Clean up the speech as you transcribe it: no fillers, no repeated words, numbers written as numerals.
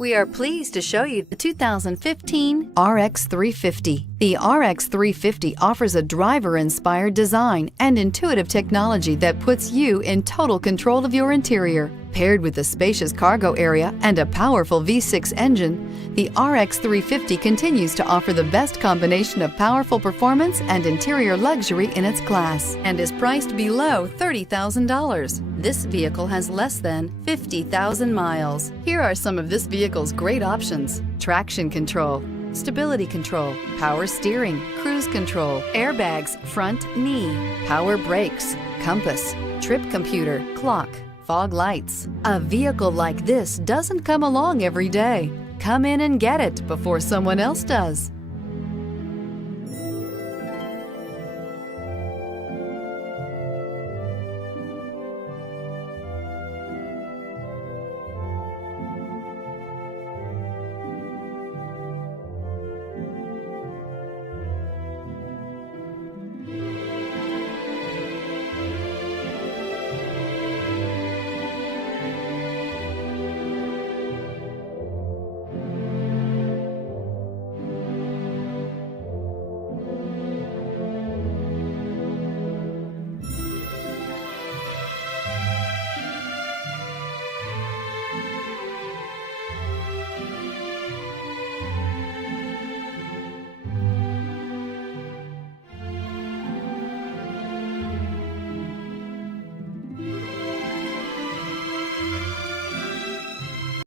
We are pleased to show you the 2015 RX 350. The RX 350 offers a driver-inspired design and intuitive technology that puts you in total control of your interior. Paired with a spacious cargo area and a powerful V6 engine, the RX 350 continues to offer the best combination of powerful performance and interior luxury in its class and is priced below $30,000. This vehicle has less than 50,000 miles. Here are some of this vehicle's great options: traction control, stability control, power steering, cruise control, airbags, front knee, power brakes, compass, trip computer, clock, fog lights. A vehicle like this doesn't come along every day. Come in and get it before someone else does.